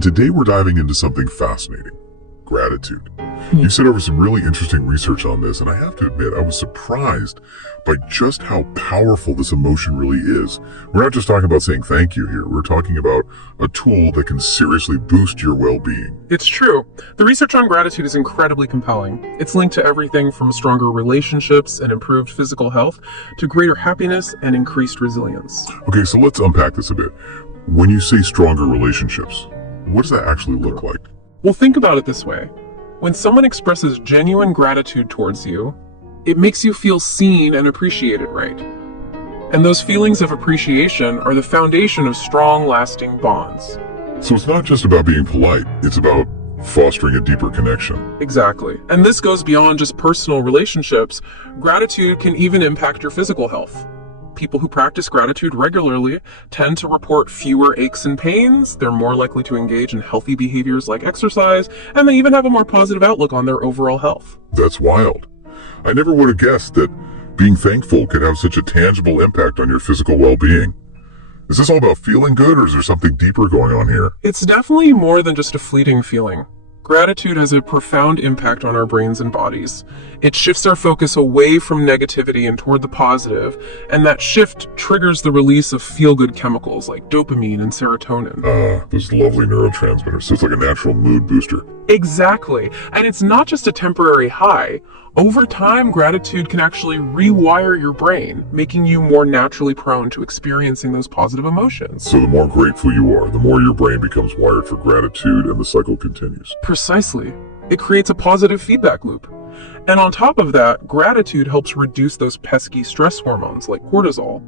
And today we're diving into something fascinating: gratitude. You sent over some really interesting research on this, and I have to admit, I was surprised by just how powerful this emotion really is. We're not just talking about saying thank you here. We're talking about a tool that can seriously boost your well-being. It's true. The research on gratitude is incredibly compelling. It's linked to everything from stronger relationships and improved physical health to greater happiness and increased resilience. Okay, so let's unpack this a bit. When you say stronger relationships, what does that actually look like? Well, think about it this way. When someone expresses genuine gratitude towards you, it makes you feel seen and appreciated, right? And those feelings of appreciation are the foundation of strong, lasting bonds. So it's not just about being polite, it's about fostering a deeper connection. Exactly. And this goes beyond just personal relationships. Gratitude can even impact your physical health. People who practice gratitude regularly tend to report fewer aches and pains, they're more likely to engage in healthy behaviors like exercise, and they even have a more positive outlook on their overall health. That's wild. I never would have guessed that being thankful could have such a tangible impact on your physical well-being. Is this all about feeling good, or is there something deeper going on here? It's definitely more than just a fleeting feeling. Gratitude has a profound impact on our brains and bodies. It shifts our focus away from negativity and toward the positive, and that shift triggers the release of feel-good chemicals like dopamine and serotonin. Those lovely neurotransmitters. So it's like a natural mood booster. Exactly. And it's not just a temporary high. Over time, gratitude can actually rewire your brain, making you more naturally prone to experiencing those positive emotions. So the more grateful you are, the more your brain becomes wired for gratitude, and the cycle continues. Precisely. It creates a positive feedback loop. And on top of that, gratitude helps reduce those pesky stress hormones like cortisol.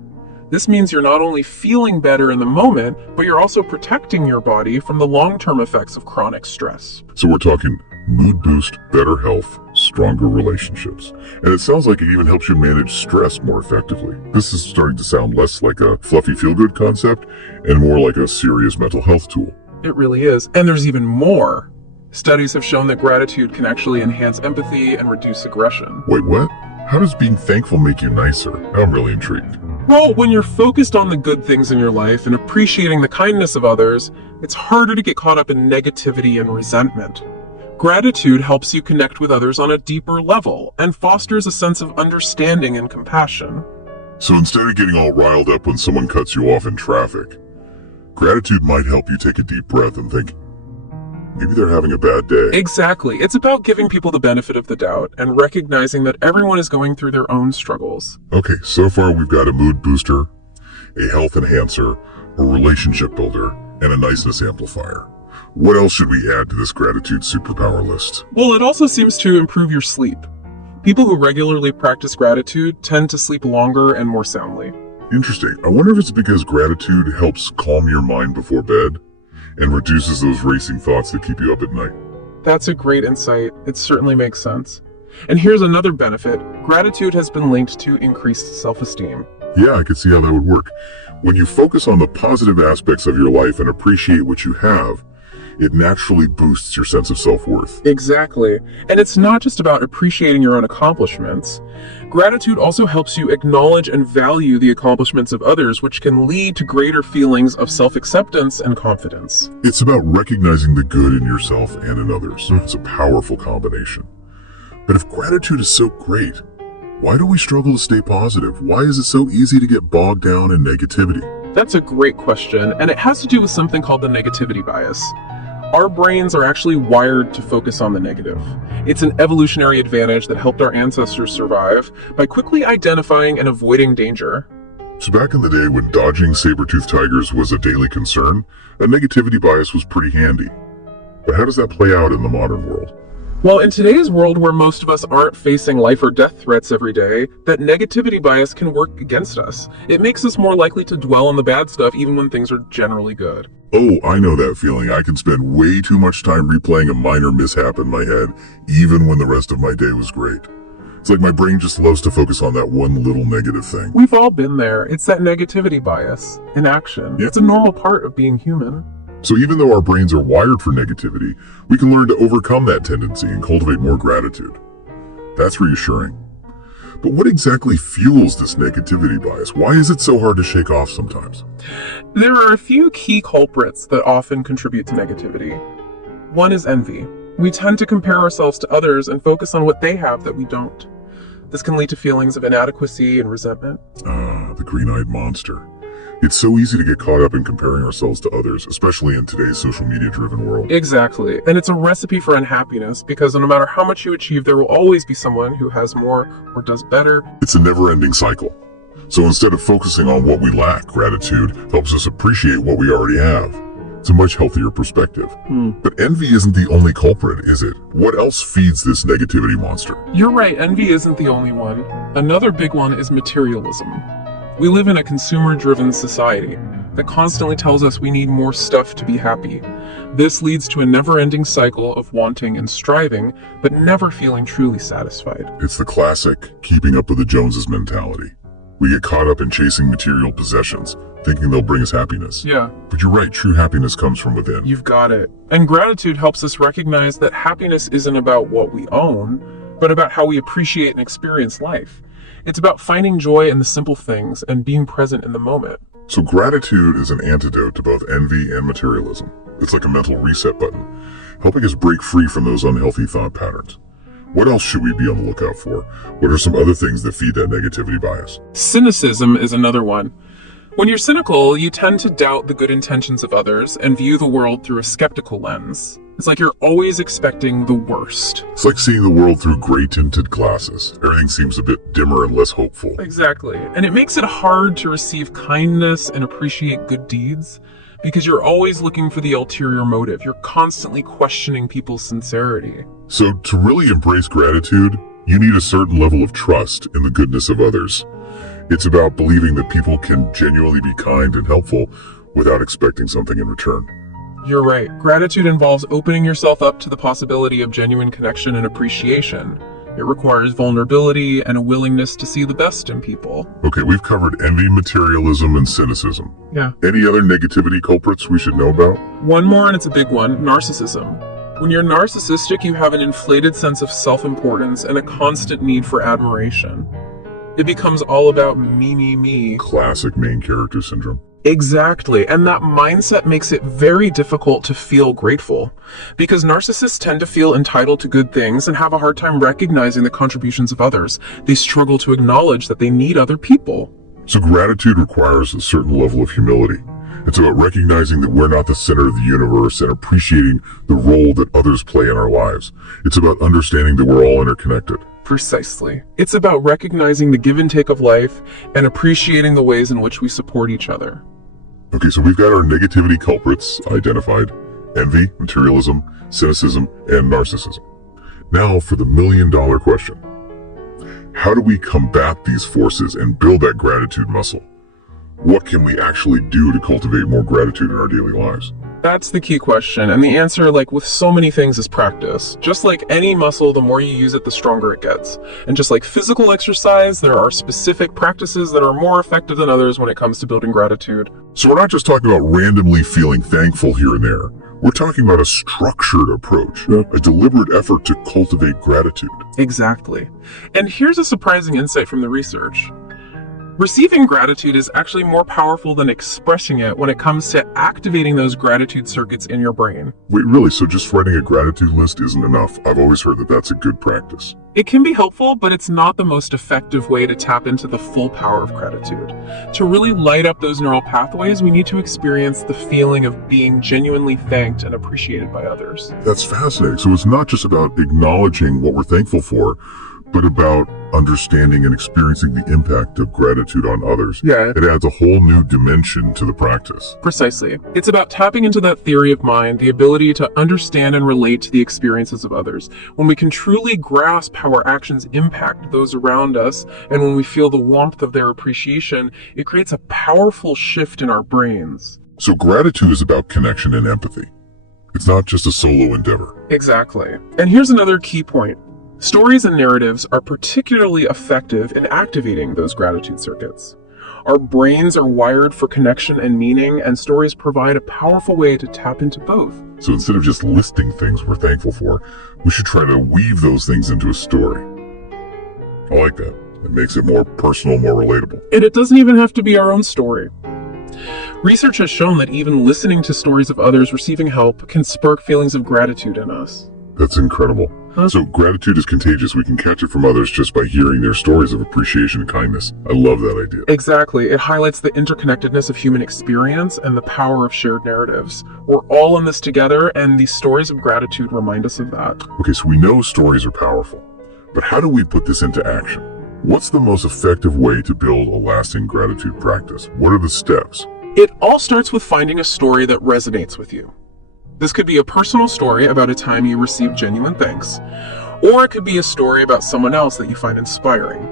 This means you're not only feeling better in the moment, but you're also protecting your body from the long-term effects of chronic stress. So we're talking mood boost, better health, stronger relationships. And it sounds like it even helps you manage stress more effectively. This is starting to sound less like a fluffy feel-good concept and more like a serious mental health tool. It really is. And there's even more. Studies have shown that gratitude can actually enhance empathy and reduce aggression. Wait, what? How does being thankful make you nicer? I'm really intrigued. Well, when you're focused on the good things in your life and appreciating the kindness of others, it's harder to get caught up in negativity and resentment. Gratitude helps you connect with others on a deeper level and fosters a sense of understanding and compassion. So instead of getting all riled up when someone cuts you off in traffic, gratitude might help you take a deep breath and think, maybe they're having a bad day. Exactly. It's about giving people the benefit of the doubt and recognizing that everyone is going through their own struggles. Okay, so far we've got a mood booster, a health enhancer, a relationship builder, and a niceness amplifier. What else should we add to this gratitude superpower list? Well, it also seems to improve your sleep. People who regularly practice gratitude tend to sleep longer and more soundly. Interesting. I wonder if it's because gratitude helps calm your mind before bed and reduces those racing thoughts that keep you up at night. That's a great insight. It certainly makes sense. And here's another benefit. Gratitude has been linked to increased self-esteem. Yeah, I could see how that would work. When you focus on the positive aspects of your life and appreciate what you have, it naturally boosts your sense of self-worth. Exactly. And it's not just about appreciating your own accomplishments. Gratitude also helps you acknowledge and value the accomplishments of others, which can lead to greater feelings of self-acceptance and confidence. It's about recognizing the good in yourself and in others. It's a powerful combination. But if gratitude is so great, why do we struggle to stay positive? Why is it so easy to get bogged down in negativity? That's a great question, and it has to do with something called the negativity bias. Our brains are actually wired to focus on the negative. It's an evolutionary advantage that helped our ancestors survive by quickly identifying and avoiding danger. So back in the day when dodging saber-toothed tigers was a daily concern, a negativity bias was pretty handy. But how does that play out in the modern world? Well, in today's world where most of us aren't facing life or death threats every day, that negativity bias can work against us. It makes us more likely to dwell on the bad stuff even when things are generally good. Oh, I know that feeling. I can spend way too much time replaying a minor mishap in my head, even when the rest of my day was great. It's like my brain just loves to focus on that one little negative thing. We've all been there. It's that negativity bias in action. Yeah. It's a normal part of being human. So even though our brains are wired for negativity, we can learn to overcome that tendency and cultivate more gratitude. That's reassuring. But what exactly fuels this negativity bias? Why is it so hard to shake off sometimes? There are a few key culprits that often contribute to negativity. One is envy. We tend to compare ourselves to others and focus on what they have that we don't. This can lead to feelings of inadequacy and resentment. Ah, the green-eyed monster. It's so easy to get caught up in comparing ourselves to others, especially in today's social media-driven world. Exactly. And it's a recipe for unhappiness because no matter how much you achieve, there will always be someone who has more or does better. It's a never-ending cycle. So instead of focusing on what we lack, gratitude helps us appreciate what we already have. It's a much healthier perspective. But envy isn't the only culprit, is it? What else feeds this negativity monster? You're right, envy isn't the only one. Another big one is materialism. We live in a consumer-driven society that constantly tells us we need more stuff to be happy. This leads to a never-ending cycle of wanting and striving, but never feeling truly satisfied. It's the classic keeping up with the Joneses mentality. We get caught up in chasing material possessions, thinking they'll bring us happiness. Yeah. But you're right, true happiness comes from within. You've got it. And gratitude helps us recognize that happiness isn't about what we own, but about how we appreciate and experience life. It's about finding joy in the simple things and being present in the moment. So gratitude is an antidote to both envy and materialism. It's like a mental reset button, helping us break free from those unhealthy thought patterns. What else should we be on the lookout for? What are some other things that feed that negativity bias? Cynicism is another one. When you're cynical, you tend to doubt the good intentions of others and view the world through a skeptical lens. It's like you're always expecting the worst. It's like seeing the world through gray-tinted glasses. Everything seems a bit dimmer and less hopeful. Exactly. And it makes it hard to receive kindness and appreciate good deeds because you're always looking for the ulterior motive. You're constantly questioning people's sincerity. So to really embrace gratitude, you need a certain level of trust in the goodness of others. It's about believing that people can genuinely be kind and helpful without expecting something in return. You're right. Gratitude involves opening yourself up to the possibility of genuine connection and appreciation. It requires vulnerability and a willingness to see the best in people. Okay, we've covered envy, materialism, and cynicism. Yeah. Any other negativity culprits we should know about? One more, and it's a big one, narcissism. When you're narcissistic, you have an inflated sense of self-importance and a constant need for admiration. It becomes all about me, me, me. Classic main character syndrome. Exactly, and that mindset makes it very difficult to feel grateful, because narcissists tend to feel entitled to good things and have a hard time recognizing the contributions of others. They struggle to acknowledge that they need other people. So gratitude requires a certain level of humility. It's about recognizing that we're not the center of the universe and appreciating the role that others play in our lives. It's about understanding that we're all interconnected. Precisely. It's about recognizing the give and take of life and appreciating the ways in which we support each other. Okay, so we've got our negativity culprits identified: envy, materialism, cynicism, and narcissism. Now for the million-dollar question. How do we combat these forces and build that gratitude muscle? What can we actually do to cultivate more gratitude in our daily lives? That's the key question, and the answer, like with so many things, is practice. Just like any muscle, the more you use it, the stronger it gets. And just like physical exercise, there are specific practices that are more effective than others when it comes to building gratitude. So we're not just talking about randomly feeling thankful here and there. We're talking about a structured approach, a deliberate effort to cultivate gratitude. Exactly. And here's a surprising insight from the research. Receiving gratitude is actually more powerful than expressing it when it comes to activating those gratitude circuits in your brain. Wait, really? So just writing a gratitude list isn't enough? I've always heard that that's a good practice. It can be helpful, but it's not the most effective way to tap into the full power of gratitude. To really light up those neural pathways, we need to experience the feeling of being genuinely thanked and appreciated by others. That's fascinating. So it's not just about acknowledging what we're thankful for, but about understanding and experiencing the impact of gratitude on others. Yeah. It adds a whole new dimension to the practice. Precisely. It's about tapping into that theory of mind, the ability to understand and relate to the experiences of others. When we can truly grasp how our actions impact those around us, and when we feel the warmth of their appreciation, it creates a powerful shift in our brains. So gratitude is about connection and empathy. It's not just a solo endeavor. Exactly. And here's another key point. Stories and narratives are particularly effective in activating those gratitude circuits. Our brains are wired for connection and meaning, and stories provide a powerful way to tap into both. So instead of just listing things we're thankful for, we should try to weave those things into a story. I like that. It makes it more personal, more relatable. And it doesn't even have to be our own story. Research has shown that even listening to stories of others receiving help can spark feelings of gratitude in us. That's incredible. So gratitude is contagious. We can catch it from others just by hearing their stories of appreciation and kindness. I love that idea. Exactly. It highlights the interconnectedness of human experience and the power of shared narratives. We're all in this together, and these stories of gratitude remind us of that. Okay, so we know stories are powerful, but how do we put this into action? What's the most effective way to build a lasting gratitude practice? What are the steps? It all starts with finding a story that resonates with you. This could be a personal story about a time you received genuine thanks, or it could be a story about someone else that you find inspiring.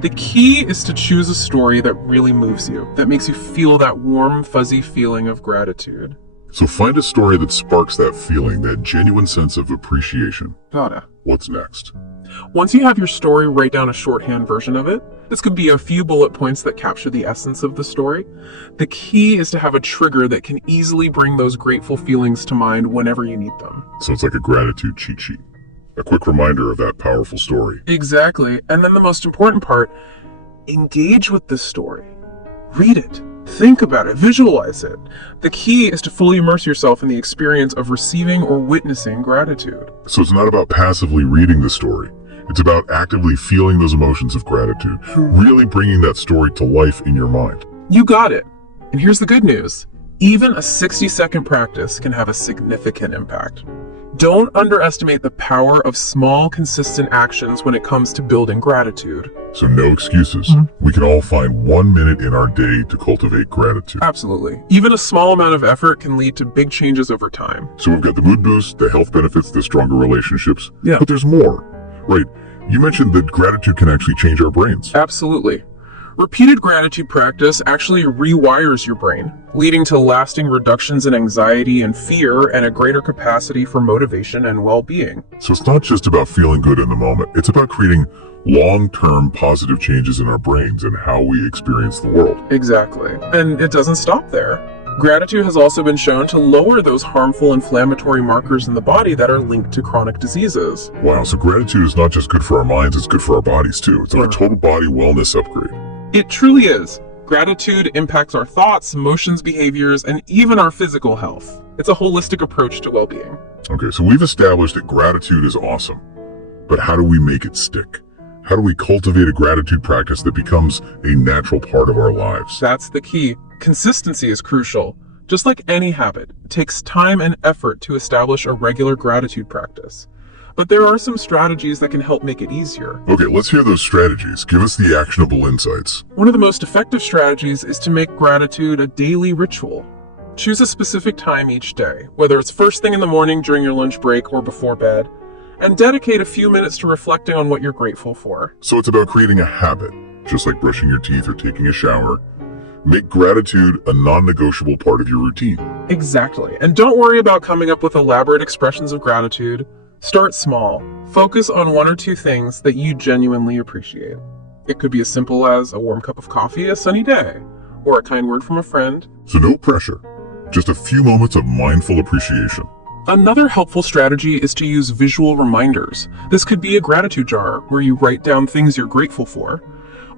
The key is to choose a story that really moves you, that makes you feel that warm, fuzzy feeling of gratitude. So find a story that sparks that feeling, that genuine sense of appreciation. Gotta. What's next? Once you have your story, write down a shorthand version of it. This could be a few bullet points that capture the essence of the story. The key is to have a trigger that can easily bring those grateful feelings to mind whenever you need them. So it's like a gratitude cheat sheet. A quick reminder of that powerful story. Exactly. And then the most important part, engage with the story. Read it. Think about it. Visualize it. The key is to fully immerse yourself in the experience of receiving or witnessing gratitude. So it's not about passively reading the story. It's about actively feeling those emotions of gratitude, really bringing that story to life in your mind. You got it. And here's the good news. Even a 60-second practice can have a significant impact. Don't underestimate the power of small, consistent actions when it comes to building gratitude. So no excuses. We can all find 1 minute in our day to cultivate gratitude. Absolutely. Even a small amount of effort can lead to big changes over time. So we've got the mood boost, the health benefits, the stronger relationships. Yeah. But there's more. Right. You mentioned that gratitude can actually change our brains. Absolutely. Repeated gratitude practice actually rewires your brain, leading to lasting reductions in anxiety and fear and a greater capacity for motivation and well-being. So it's not just about feeling good in the moment. It's about creating long-term positive changes in our brains and how we experience the world. Exactly. And it doesn't stop there. Gratitude has also been shown to lower those harmful inflammatory markers in the body that are linked to chronic diseases. Wow, so gratitude is not just good for our minds, it's good for our bodies too. It's like a total body wellness upgrade. It truly is. Gratitude impacts our thoughts, emotions, behaviors, and even our physical health. It's a holistic approach to well-being. Okay, so we've established that gratitude is awesome, but how do we make it stick? How do we cultivate a gratitude practice that becomes a natural part of our lives? That's the key. Consistency is crucial. Just like any habit, it takes time and effort to establish a regular gratitude practice. But there are some strategies that can help make it easier. Okay, let's hear those strategies. Give us the actionable insights. One of the most effective strategies is to make gratitude a daily ritual. Choose a specific time each day, whether it's first thing in the morning, during your lunch break, or before bed, and dedicate a few minutes to reflecting on what you're grateful for. So it's about creating a habit, just like brushing your teeth or taking a shower. Make gratitude a non-negotiable part of your routine. Exactly. And don't worry about coming up with elaborate expressions of gratitude. Start small. Focus on one or two things that you genuinely appreciate. It could be as simple as a warm cup of coffee, a sunny day, or a kind word from a friend. So no pressure, just a few moments of mindful appreciation. Another helpful strategy is to use visual reminders. This could be a gratitude jar where you write down things you're grateful for,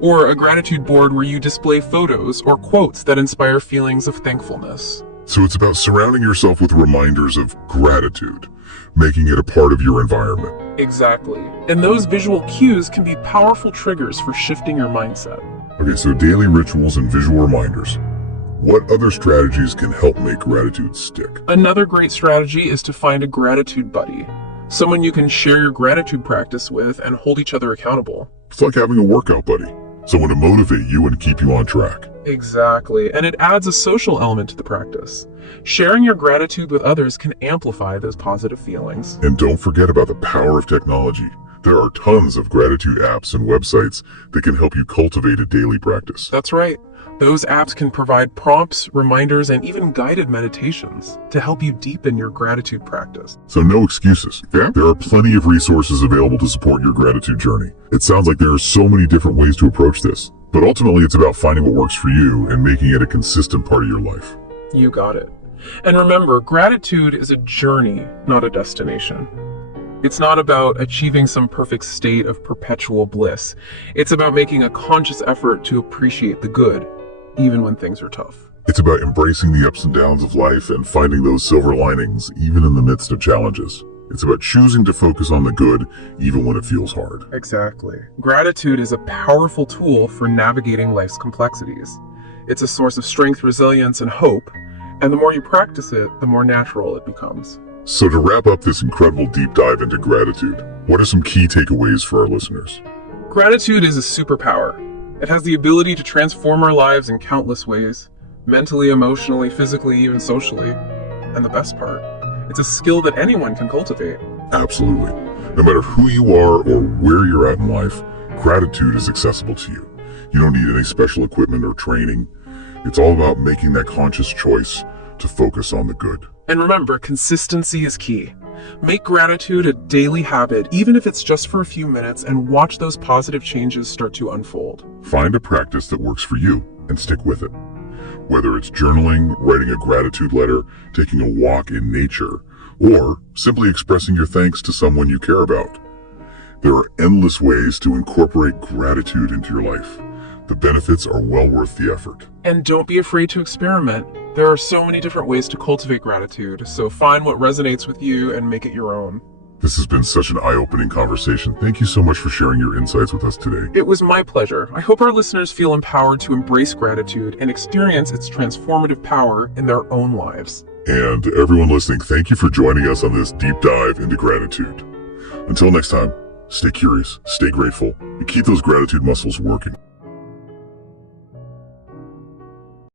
or a gratitude board where you display photos or quotes that inspire feelings of thankfulness. So it's about surrounding yourself with reminders of gratitude, making it a part of your environment. Exactly. And those visual cues can be powerful triggers for shifting your mindset. Okay, so daily rituals and visual reminders. What other strategies can help make gratitude stick? Another great strategy is to find a gratitude buddy, someone you can share your gratitude practice with and hold each other accountable. It's like having a workout buddy, someone to motivate you and keep you on track. Exactly, and it adds a social element to the practice. Sharing your gratitude with others can amplify those positive feelings. And don't forget about the power of technology. There are tons of gratitude apps and websites that can help you cultivate a daily practice. That's right. Those apps can provide prompts, reminders, and even guided meditations to help you deepen your gratitude practice. So no excuses. Yeah? There are plenty of resources available to support your gratitude journey. It sounds like there are so many different ways to approach this. But ultimately, it's about finding what works for you and making it a consistent part of your life. You got it. And remember, gratitude is a journey, not a destination. It's not about achieving some perfect state of perpetual bliss. It's about making a conscious effort to appreciate the good, even when things are tough. It's about embracing the ups and downs of life and finding those silver linings, even in the midst of challenges. It's about choosing to focus on the good, even when it feels hard. Exactly. Gratitude is a powerful tool for navigating life's complexities. It's a source of strength, resilience, and hope, and the more you practice it, the more natural it becomes. So to wrap up this incredible deep dive into gratitude, what are some key takeaways for our listeners? Gratitude is a superpower. It has the ability to transform our lives in countless ways, mentally, emotionally, physically, even socially. And the best part, it's a skill that anyone can cultivate. Absolutely. No matter who you are or where you're at in life, gratitude is accessible to you. You don't need any special equipment or training. It's all about making that conscious choice to focus on the good. And remember, consistency is key. Make gratitude a daily habit, even if it's just for a few minutes, and watch those positive changes start to unfold. Find a practice that works for you and stick with it. Whether it's journaling, writing a gratitude letter, taking a walk in nature, or simply expressing your thanks to someone you care about. There are endless ways to incorporate gratitude into your life. The benefits are well worth the effort. And don't be afraid to experiment. There are so many different ways to cultivate gratitude, so find what resonates with you and make it your own. This has been such an eye-opening conversation. Thank you so much for sharing your insights with us today. It was my pleasure. I hope our listeners feel empowered to embrace gratitude and experience its transformative power in their own lives. And everyone listening, thank you for joining us on this deep dive into gratitude. Until next time, stay curious, stay grateful, and keep those gratitude muscles working.